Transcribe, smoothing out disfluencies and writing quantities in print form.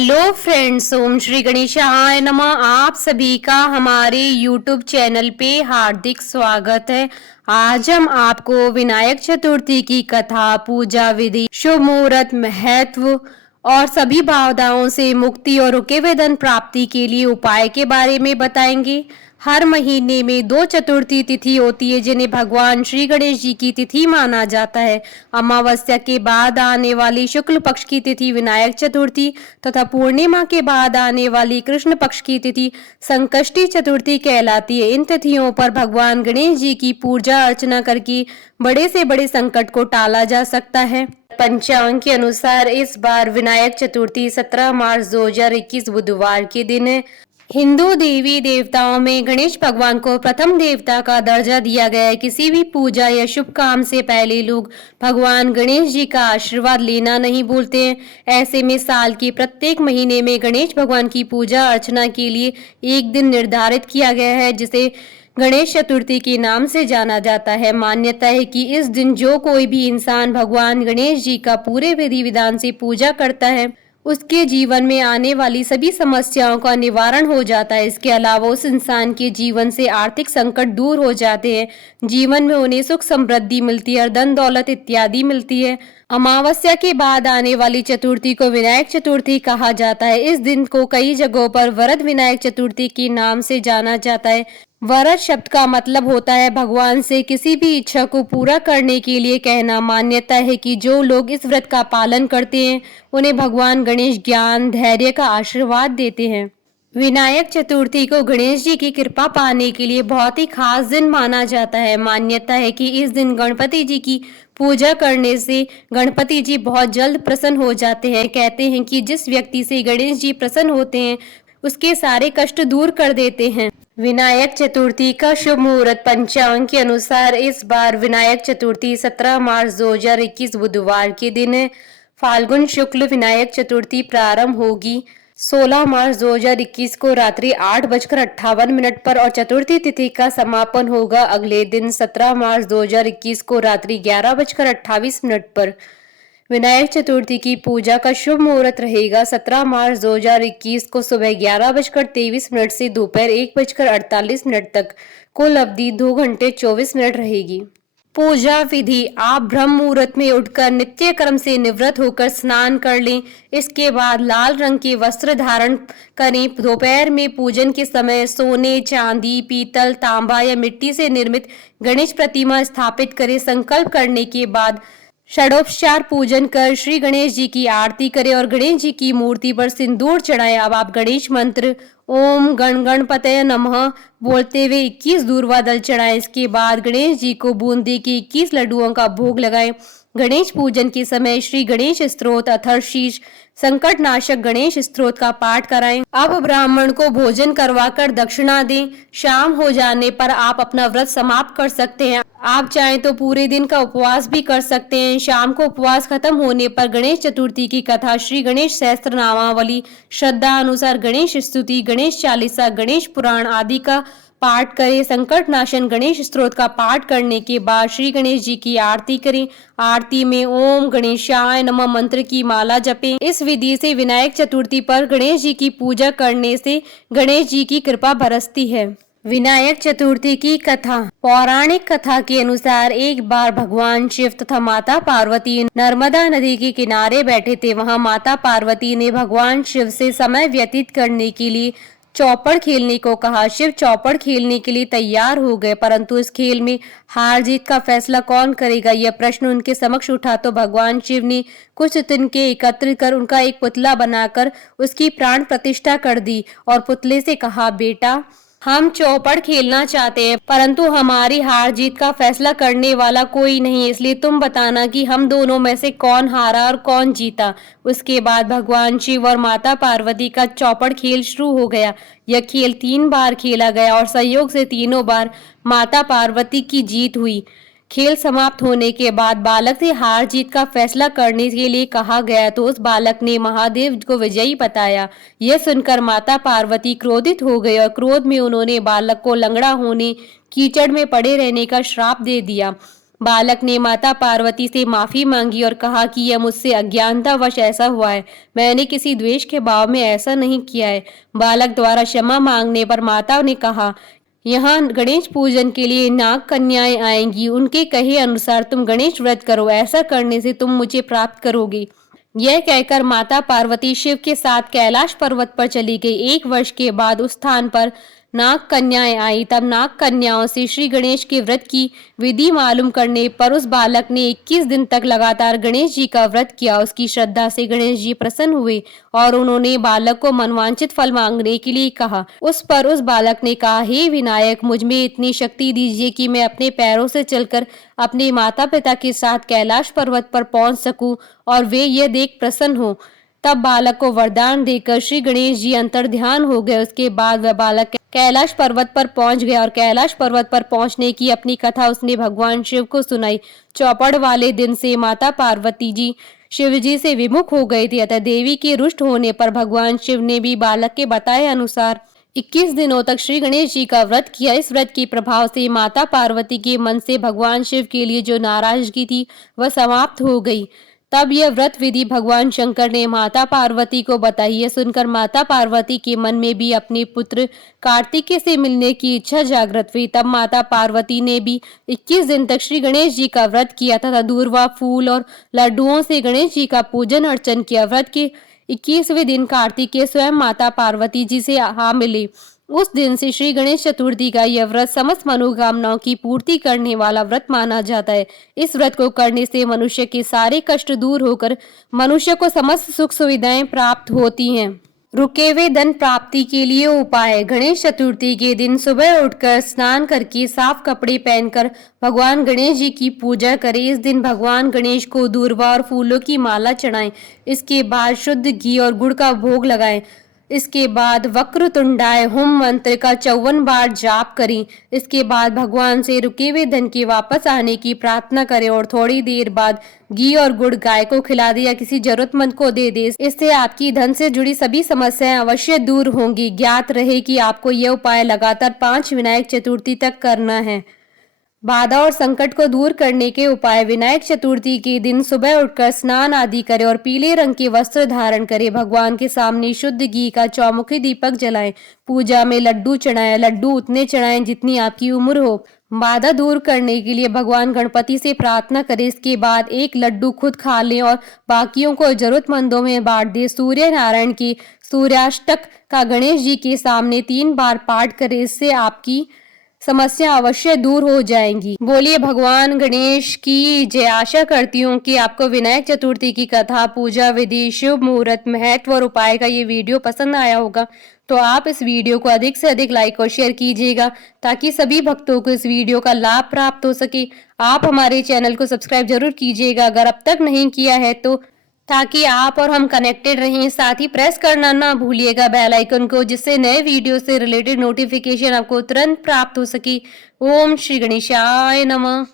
Hello friends, ओम श्री गणेशाय नमः। आप सभी का हमारे यूट्यूब चैनल पे हार्दिक स्वागत है। आज हम आपको विनायक चतुर्थी की कथा, पूजा विधि, शुभ मुहूर्त, महत्व और सभी बाधाओं से मुक्ति और रुके हुए धन प्राप्ति के लिए उपाय के बारे में बताएंगे। हर महीने में 2 चतुर्थी तिथि होती है जिन्हें भगवान श्री गणेश जी की तिथि माना जाता है। अमावस्या के बाद आने वाली शुक्ल पक्ष की तिथि विनायक चतुर्थी तथा पूर्णिमा के बाद आने वाली कृष्ण पक्ष की तिथि संकष्टी चतुर्थी कहलाती है। इन तिथियों पर भगवान गणेश जी की पूजा अर्चना करके बड़े से बड़े संकट को टाला जा सकता है। पंचांग के अनुसार इस बार विनायक चतुर्थी 17 मार्च 2021 बुधवार के दिन है। हिंदू देवी देवताओं में गणेश भगवान को प्रथम देवता का दर्जा दिया गया है। किसी भी पूजा या शुभ काम से पहले लोग भगवान गणेश जी का आशीर्वाद लेना नहीं भूलते हैं। ऐसे में साल के प्रत्येक महीने में गणेश भगवान की पूजा अर्चना के लिए एक दिन निर्धारित किया गया है जिसे गणेश चतुर्थी के नाम से जाना जाता है। मान्यता है कि इस दिन जो कोई भी इंसान भगवान गणेश जी का पूरे विधि विधान से पूजा करता है उसके जीवन में आने वाली सभी समस्याओं का निवारण हो जाता है। इसके अलावा उस इंसान के जीवन से आर्थिक संकट दूर हो जाते हैं, जीवन में उन्हें सुख समृद्धि मिलती है और धन दौलत इत्यादि मिलती है। अमावस्या के बाद आने वाली चतुर्थी को विनायक चतुर्थी कहा जाता है। इस दिन को कई जगहों पर वरद विनायक चतुर्थी के नाम से जाना जाता है। वरद शब्द का मतलब होता है भगवान से किसी भी इच्छा को पूरा करने के लिए कहना। मान्यता है कि जो लोग इस व्रत का पालन करते हैं उन्हें भगवान गणेश ज्ञान धैर्य का आशीर्वाद देते हैं। विनायक चतुर्थी को गणेश जी की कृपा पाने के लिए बहुत ही खास दिन माना जाता है। मान्यता है कि इस दिन गणपति जी की पूजा करने से गणपति जी बहुत जल्द प्रसन्न हो जाते हैं। कहते हैं कि जिस व्यक्ति से गणेश जी प्रसन्न होते हैं उसके सारे कष्ट दूर कर देते हैं। विनायक चतुर्थी का शुभ मुहूर्त पंचांग के अनुसार इस बार विनायक चतुर्थी 17 मार्च 2021 बुधवार के दिन है। फाल्गुन शुक्ल विनायक चतुर्थी प्रारंभ होगी 16 मार्च 2021 को रात्रि 8:58 पर और चतुर्थी तिथि का समापन होगा अगले दिन 17 मार्च 2021 को रात्रि 11:28 पर। विनायक चतुर्थी की पूजा का शुभ मुहूर्त रहेगा 17 मार्च 2021 को सुबह 11:23 से दोपहर 1:48 तक। कुल अवधि 2 घंटे 24 मिनट रहेगी। पूजा विधि: आप ब्रह्म मुहूर्त में उठकर नित्य कर्म से निवृत्त होकर स्नान कर लें। इसके बाद लाल रंग के वस्त्र धारण करें। दोपहर में पूजन के समय सोने, चांदी, पीतल, तांबा या मिट्टी से निर्मित गणेश प्रतिमा स्थापित करें। संकल्प करने के बाद षडोपचार पूजन कर श्री गणेश जी की आरती करें और गणेश जी की मूर्ति पर सिंदूर चढ़ाएं। अब आप गणेश मंत्र ओम गण गणपतये नमः बोलते हुए 21 दूर्वा दल चढ़ाएं। इसके बाद गणेश जी को बूंदी के 21 लड्डुओं का भोग लगाएं। गणेश पूजन के समय श्री गणेश स्तोत्र अथर्वशीर्ष संकट नाशक गणेश स्तोत्र का पाठ कराएं। अब ब्राह्मण को भोजन करवाकर दक्षिणा दें। शाम हो जाने पर आप अपना व्रत समाप्त कर सकते हैं। आप चाहें तो पूरे दिन का उपवास भी कर सकते हैं। शाम को उपवास खत्म होने पर गणेश चतुर्थी की कथा, श्री गणेश सहस्त्र नामावली, श्रद्धा अनुसार गणेश स्तुति, गणेश चालीसा, गणेश पुराण आदि का पाठ करें। संकट नाशन गणेश स्तोत्र का पाठ करने के बाद श्री गणेश जी की आरती करें। आरती में ओम गणेशाय नमः मंत्र की माला जपें। इस विधि से विनायक चतुर्थी पर गणेश जी की पूजा करने से गणेश जी की कृपा बरसती है। विनायक चतुर्थी की कथा: पौराणिक कथा के अनुसार एक बार भगवान शिव तथा माता पार्वती नर्मदा नदी के किनारे बैठे थे। वहां माता पार्वती ने भगवान शिव से समय व्यतीत करने के लिए चौपड़ खेलने को कहा। शिव चौपड़ खेलने के लिए तैयार हो गए, परंतु इस खेल में हार जीत का फैसला कौन करेगा यह प्रश्न उनके समक्ष उठा तो भगवान शिव ने कुछ तिनके एकत्र कर उनका एक पुतला बनाकर उसकी प्राण प्रतिष्ठा कर दी और पुतले से कहा, बेटा हम चौपड़ खेलना चाहते हैं परंतु हमारी हार जीत का फैसला करने वाला कोई नहीं, इसलिए तुम बताना कि हम दोनों में से कौन हारा और कौन जीता। उसके बाद भगवान शिव और माता पार्वती का चौपड़ खेल शुरू हो गया। यह खेल 3 बार खेला गया और संयोग से तीनों बार माता पार्वती की जीत हुई। खेल समाप्त होने के बाद बालक से हार जीत का फैसला करने के लिए कहा गया तो उस बालक ने महादेव को विजयी बताया। यह सुनकर माता पार्वती क्रोधित हो गई और क्रोध में उन्होंने बालक को लंगड़ा होने, कीचड़ में पड़े रहने का श्राप दे दिया। बालक ने माता पार्वती से माफी मांगी और कहा कि यह मुझसे अज्ञानतावश ऐसा हुआ है, मैंने किसी द्वेष के भाव में ऐसा नहीं किया है। बालक द्वारा क्षमा मांगने पर माता ने कहा, यहाँ गणेश पूजन के लिए नाग कन्याएं आएंगी, उनके कहे अनुसार तुम गणेश व्रत करो, ऐसा करने से तुम मुझे प्राप्त करोगे। यह कहकर माता पार्वती शिव के साथ कैलाश पर्वत पर चली गई। 1 वर्ष के बाद उस स्थान पर नाग कन्याएं आई। तब नाग कन्याओं से श्री गणेश के व्रत की विधि मालूम करने पर उस बालक ने 21 दिन तक लगातार गणेश जी का व्रत किया। उसकी श्रद्धा से गणेश जी प्रसन्न हुए और उन्होंने बालक को मनवांछित फल मांगने के लिए कहा। उस पर उस बालक ने कहा, हे विनायक, मुझ में इतनी शक्ति दीजिए कि मैं अपने पैरों से चलकर अपने माता पिता के साथ कैलाश पर्वत पर पहुंच सकूं और वे यह देख प्रसन्न हो। तब बालक को वरदान देकर श्री गणेश जी अंतर ध्यान हो गए। उसके बाद वह बालक कैलाश पर्वत पर पहुंच गया और कैलाश पर्वत पर पहुंचने की अपनी कथा उसने भगवान शिव को सुनाई। चौपड़ वाले दिन से माता पार्वती जी शिव जी से विमुख हो गई थी, अतः देवी के रुष्ट होने पर भगवान शिव ने भी बालक के बताए अनुसार 21 दिनों तक श्री गणेश जी का व्रत किया। इस व्रत के प्रभाव से माता पार्वती के मन से भगवान शिव के लिए जो नाराजगी थी वह समाप्त हो गई। तब यह व्रत विधि भगवान शंकर ने माता पार्वती को बताई। यह सुनकर माता पार्वती के मन में भी अपने पुत्र कार्तिकेय से मिलने की इच्छा जागृत हुई। तब माता पार्वती ने भी 21 दिन तक श्री गणेश जी का व्रत किया तथा दूर्वा, फूल और लड्डुओं से गणेश जी का पूजन अर्चन किया। व्रत के 21वें दिन कार्तिकेय स्वयं माता पार्वती जी से आ मिले। उस दिन से श्री गणेश चतुर्थी का यह व्रत समस्त मनोकामनाओं की पूर्ति करने वाला व्रत माना जाता है। इस व्रत को करने से मनुष्य के सारे कष्ट दूर होकर मनुष्य को समस्त सुख सुविधाएं प्राप्त होती हैं। रुके हुए धन प्राप्ति के लिए उपाय। गणेश चतुर्थी के दिन सुबह उठकर स्नान करके साफ कपड़े पहनकर भगवान गणेश जी की पूजा करें। इस दिन भगवान गणेश को दूर्वा और फूलों की माला चढ़ाएं। इसके बाद शुद्ध घी और गुड़ का भोग लगाएं। इसके बाद वक्रतुंडाय होम मंत्र का 54 बार जाप करें। इसके बाद भगवान से रुके हुए धन के वापस आने की प्रार्थना करें और थोड़ी देर बाद घी और गुड़ गाय को खिला दे या किसी जरूरतमंद को दे दे। इससे आपकी धन से जुड़ी सभी समस्याएं अवश्य दूर होंगी। ज्ञात रहे कि आपको यह उपाय लगातार 5 विनायक चतुर्थी तक करना है। बाधा और संकट को दूर करने के उपाय। विनायक चतुर्थी के दिन सुबह उठकर स्नान आदि करें और पीले रंग के वस्त्र धारण करें। भगवान के सामने शुद्ध घी का चौमुखी दीपक जलाएं। पूजा में लड्डू चढ़ाएं। लड्डू उतने चढ़ाएं जितनी आपकी उम्र हो। बाधा दूर करने के लिए भगवान गणपति से प्रार्थना करें। इसके बाद एक लड्डू खुद खा लें और बाकियों को जरूरतमंदों में बांट दें। सूर्य नारायण की सूर्याष्टक का गणेश जी के सामने 3 बार पाठ करें। इससे आपकी समस्या अवश्य दूर हो जाएंगी। बोलिए भगवान गणेश की जय। आशा करती हूँ कि आपको विनायक चतुर्थी की कथा, पूजा विधि, शुभ मुहूर्त, महत्व और उपाय का ये वीडियो पसंद आया होगा। तो आप इस वीडियो को अधिक से अधिक लाइक और शेयर कीजिएगा ताकि सभी भक्तों को इस वीडियो का लाभ प्राप्त हो सके। आप हमारे चैनल को सब्सक्राइब जरूर कीजिएगा अगर अब तक नहीं किया है तो, ताकि आप और हम कनेक्टेड रहें। साथ ही प्रेस करना ना भूलिएगा बेल आइकन को, जिससे नए वीडियो से रिलेटेड नोटिफिकेशन आपको तुरंत प्राप्त हो सके। ओम श्री गणेशाय नमः।